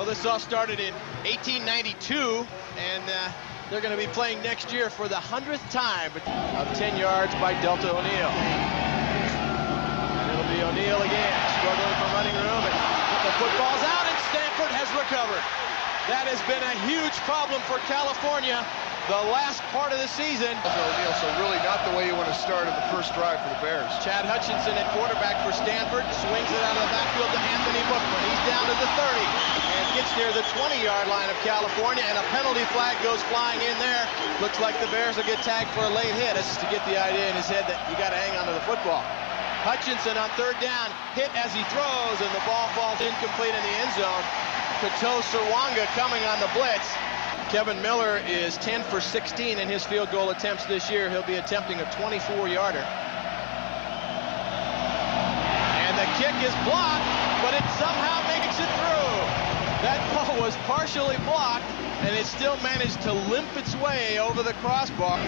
Well, this all started in 1892, and they're going to be playing next year for the 100th time of 10 yards by Delta O'Neill. And it'll be O'Neill again, struggling for running room, and the football's out, and Stanford has recovered. That has been a huge problem for California the last part of the season. O'Neill, so really not the way you want to start in the first drive for the Bears. Chad Hutchinson at quarterback for Stanford, swings it out of the backfield to Anthony Bookman. He's down to the 30 and gets near the 20-yard line of California, and a penalty flag goes flying in there. Looks like the Bears will get tagged for a late hit. This is to get the idea in his head that you got to hang on to the football. Hutchinson on third down, hit as he throws, and the ball falls incomplete in the end zone. Kato Serwanga coming on the blitz. Kevin Miller is 10 for 16 in his field goal attempts this year. He'll be attempting a 24-yarder. And the kick is blocked, but it somehow makes it through. That ball was partially blocked, and it still managed to limp its way over the crossbar.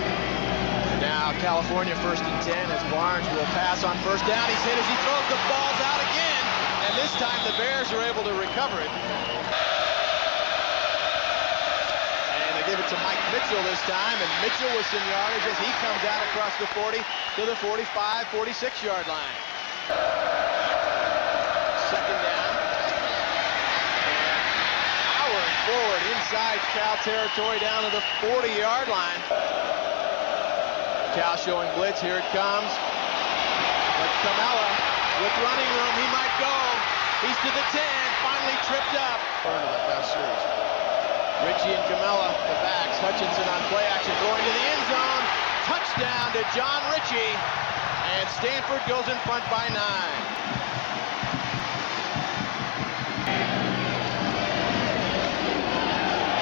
Now California 1st and 10 as Barnes will pass on first down. He's hit as he throws, the ball's out again, and this time the Bears are able to recover it. Give it to Mike Mitchell this time, and Mitchell with some yardage as he comes out across the 40 to the 45, 46-yard line. Second down. And powering forward inside Cal territory down to the 40-yard line. Cal showing blitz. Here it comes. But Camella with running room. He might go. He's to the 10. Finally tripped up. Part of that last series. Ritchie and Camella, the backs. Hutchinson on play action, throwing to the end zone. Touchdown to John Ritchie. And Stanford goes in front by 9.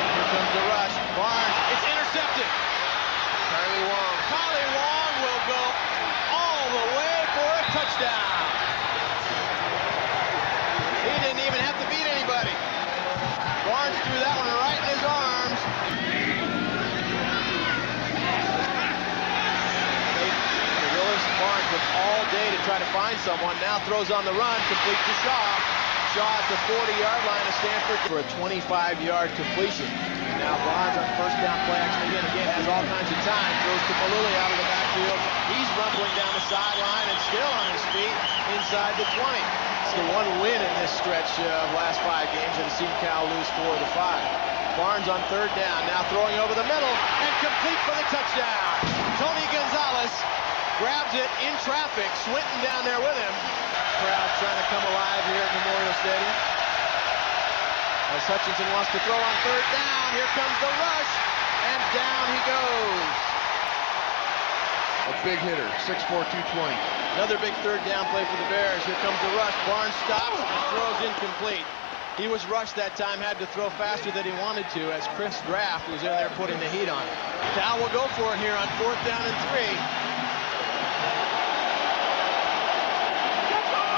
Here comes the rush. Barnes, it's intercepted. Kylie Wong will go all the way for a touchdown. He didn't even have to beat anybody. Barnes threw that one right in his arms. Barnes with all day to try to find someone. Now throws on the run, complete to Shaw. Shaw at the 40-yard line of Stanford for a 25-yard completion. Now Barnes on first down play action again has all kinds of time. Throws to Maluli out of the backfield. He's rumbling down the sideline and still on his feet inside the 20. It's the one win in this stretch of last 5 games that has seen Cal lose 4 of the 5. Barnes on third down, now throwing over the middle and complete for the touchdown. Tony Gonzalez grabs it in traffic. Swinton down there with him. Crowd trying to come alive here at Memorial Stadium. As Hutchinson wants to throw on third down, here comes the rush, and down he goes. A big hitter, 6'4", 220. Another big third down play for the Bears. Here comes the rush. Barnes stops and throws incomplete. He was rushed that time, had to throw faster than he wanted to as Chris Draft was in there putting the heat on it. Cal will go for it here on 4th down and 3.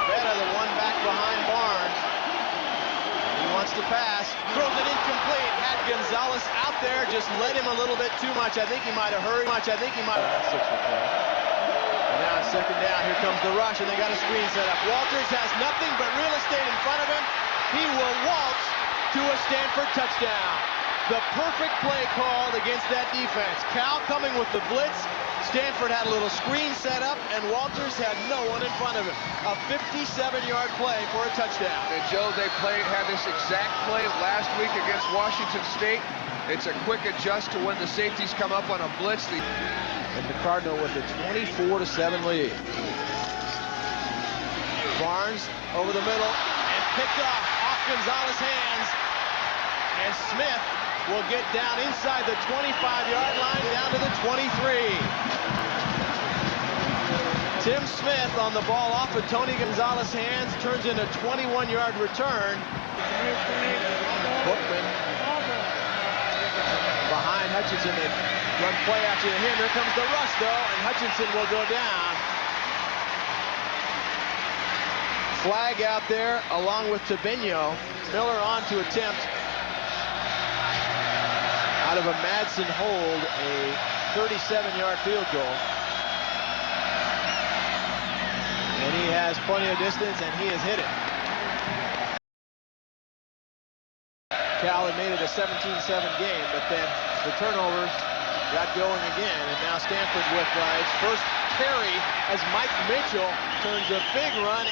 Betta, the one back behind Barnes. He wants to pass, throws it incomplete. Had Gonzalez out there, just led him a little bit too much. I think he might have hurried much. I think he might have. 6 for 12. Now second down, here comes the rush, and they got a screen set up. Walters has nothing but real estate in front of him. He will waltz to a Stanford touchdown. The perfect play called against that defense. Cal coming with the blitz. Stanford had a little screen set up, and Walters had no one in front of him. A 57-yard play for a touchdown. And Joe, they had this exact play last week against Washington State. It's a quick adjust to when the safeties come up on a blitz. And the Cardinal with a 24-7 lead. Barnes over the middle and picked off Gonzalez's hands. And Smith will get down inside the 25-yard line down to the 23. Tim Smith on the ball off of Tony Gonzalez's hands, turns in a 21-yard return. Bookman behind Hutchinson. They run play action to him. Here comes the rush, though, and Hutchinson will go down. Flag out there along with Tabino. Miller on to attempt out of a Madsen hold a 37-yard field goal. And he has plenty of distance, and he has hit it. Cal had made it a 17-7 game, but then the turnovers got going again, and now Stanford with its first carry as Mike Mitchell turns a big run.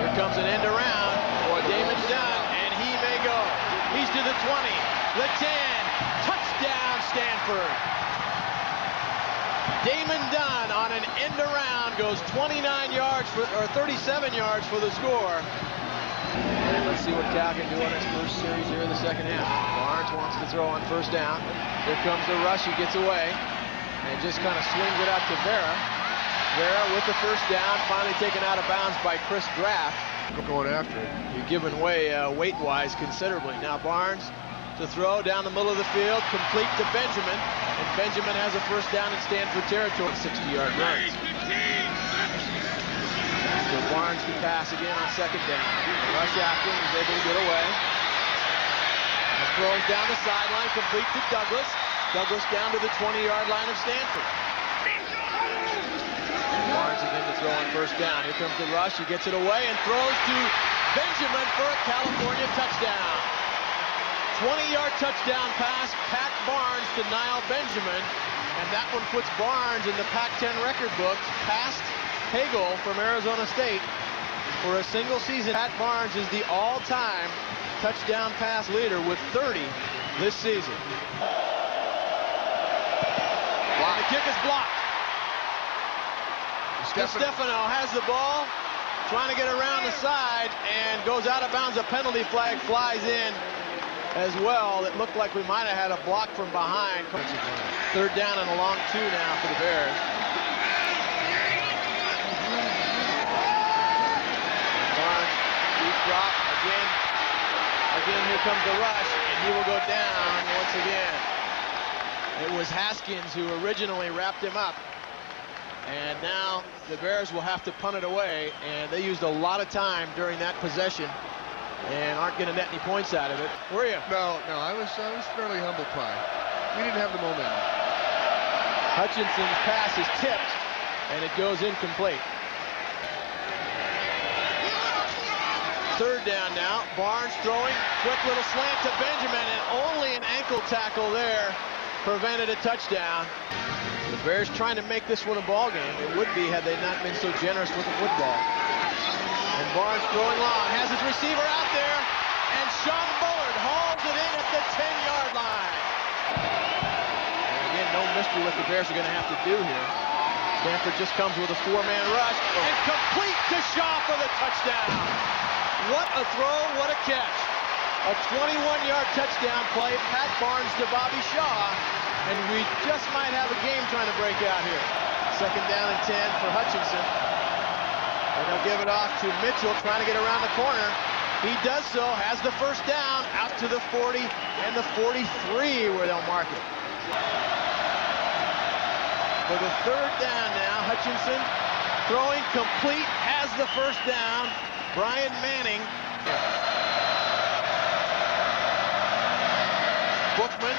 Here comes an end around for Damon Dunn, and he may go. He's to the 20, the 10, touchdown Stanford. Damon Dunn on an end around goes 29 yards or 37 yards for the score. And let's see what Cal can do on his first series here in the second half. Barnes wants to throw on first down. Here comes the rush. He gets away and just kind of swings it out to Vera. Vera with the first down, finally taken out of bounds by Chris Draft. Going after it. You're giving way weight-wise considerably. Now Barnes to throw down the middle of the field, complete to Benjamin. And Benjamin has a first down in Stanford territory. 60-yard runs. So Barnes can pass again on second down. Rush after him, he's able to get away. And throws down the sideline, complete to Douglas. Douglas down to the 20-yard line of Stanford. Barnes again to throw on first down. Here comes the rush, he gets it away and throws to Benjamin for a California touchdown. 20-yard touchdown pass, Pat Barnes to Niall Benjamin. And that one puts Barnes in the Pac-10 record books, past Hagel from Arizona State. For a single season, Pat Barnes is the all-time touchdown pass leader with 30 this season. And the kick is blocked. Stefano has the ball, trying to get around the side, and goes out of bounds. A penalty flag flies in as well. It looked like we might have had a block from behind. Third down and a long two now for the Bears. Barnes, deep drop again. Again, here comes the rush, and he will go down once again. It was Haskins who originally wrapped him up. And now the Bears will have to punt it away, and they used a lot of time during that possession and aren't going to net any points out of it. Were you? No, I was fairly humble pie. We didn't have the momentum. Hutchinson's pass is tipped, and it goes incomplete. Third down now. Barnes throwing, quick little slant to Benjamin, and only an ankle tackle there prevented a touchdown. The Bears trying to make this one a ball game. It would be had they not been so generous with the football. And Barnes throwing long, has his receiver out there, and Sean Bullard hauls it in at the 10-yard line. And again, no mystery what the Bears are going to have to do here. Stanford just comes with a four-man rush, and complete to Shaw for the touchdown. What a throw, what a catch. A 21-yard touchdown play, Pat Barnes to Bobby Shaw. And we just might have a game trying to break out here. Second down and 10 for Hutchinson. And they'll give it off to Mitchell, trying to get around the corner. He does so, has the first down, out to the 40 and the 43 where they'll mark it. For the third down now, Hutchinson throwing complete, has the first down. Brian Manning. Bookman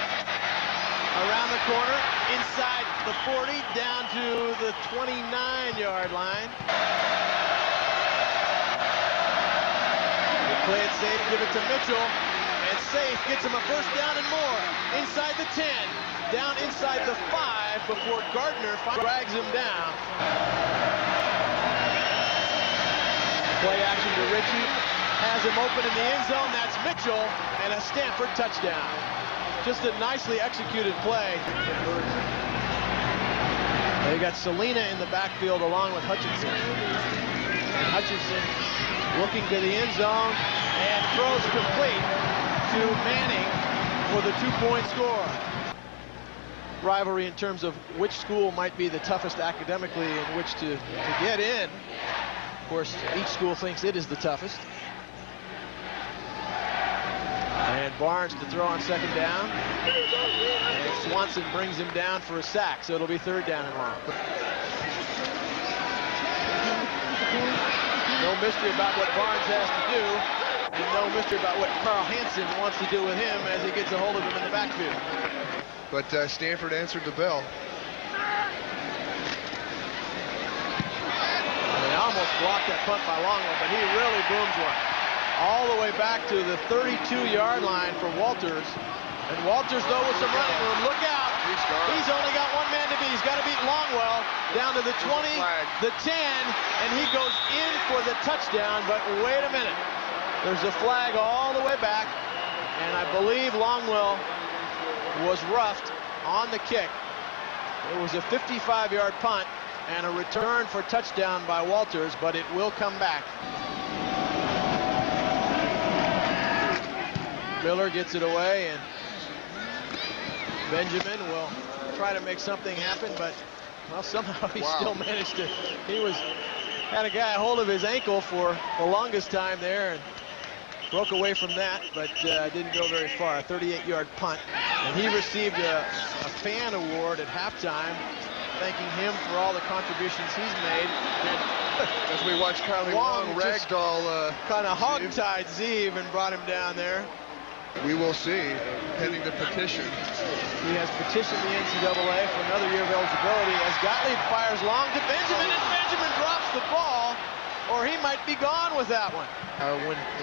around the corner, inside the 40, down to the 29-yard line. They play it safe, give it to Mitchell, and safe gets him a first down and more. Inside the 10, down inside the 5 before Gardner drags him down. Play action to Ritchie, has him open in the end zone. That's Mitchell, and a Stanford touchdown. Just a nicely executed play. They got Selena in the backfield along with Hutchinson. And Hutchinson looking to the end zone and throws complete to Manning for the 2-point score. Rivalry in terms of which school might be the toughest academically in which to get in. Of course, each school thinks it is the toughest. And Barnes to throw on second down. And Swanson brings him down for a sack, so it'll be third down and long. No mystery about what Barnes has to do, and no mystery about what Carl Hansen wants to do with him as he gets a hold of him in the backfield. But Stanford answered the bell. They almost blocked that punt by Longwell, but he really booms one. all the way back to the 32-yard line for Walters. And Walters, though, with some running room. Look out. He's only got one man to beat. He's got to beat Longwell down to the 20, the 10, and he goes in for the touchdown. But wait a minute. There's a flag all the way back, and I believe Longwell was roughed on the kick. It was a 55-yard punt and a return for touchdown by Walters, but it will come back. Miller gets it away, and Benjamin will try to make something happen, but well, somehow he still managed to. He had a guy hold of his ankle for the longest time there and broke away from that, but didn't go very far. A 38-yard punt, and he received a fan award at halftime, thanking him for all the contributions he's made. And as we watch Kylie Wong ragdoll, kind of hog-tied Zeev and brought him down there. We will see, pending the petition. He has petitioned the NCAA for another year of eligibility as Gottlieb fires long to Benjamin, and Benjamin drops the ball, or he might be gone with that one.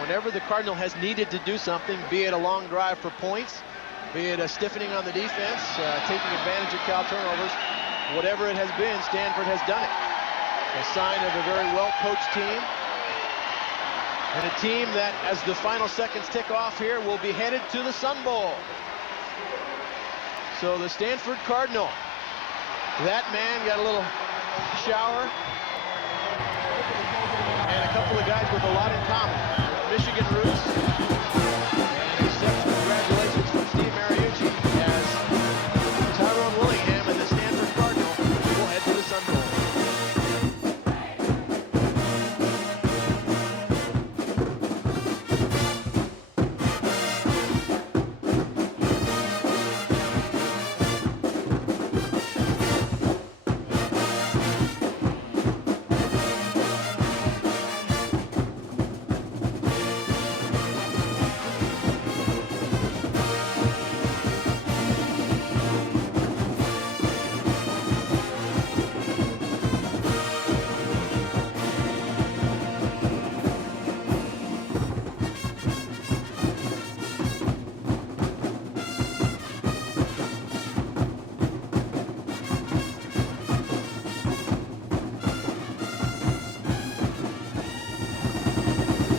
Whenever the Cardinal has needed to do something, be it a long drive for points, be it a stiffening on the defense, taking advantage of Cal turnovers, whatever it has been, Stanford has done it. A sign of a very well-coached team, and a team that, as the final seconds tick off here, will be headed to the Sun Bowl. So the Stanford Cardinal, that man got a little shower, and a couple of guys with a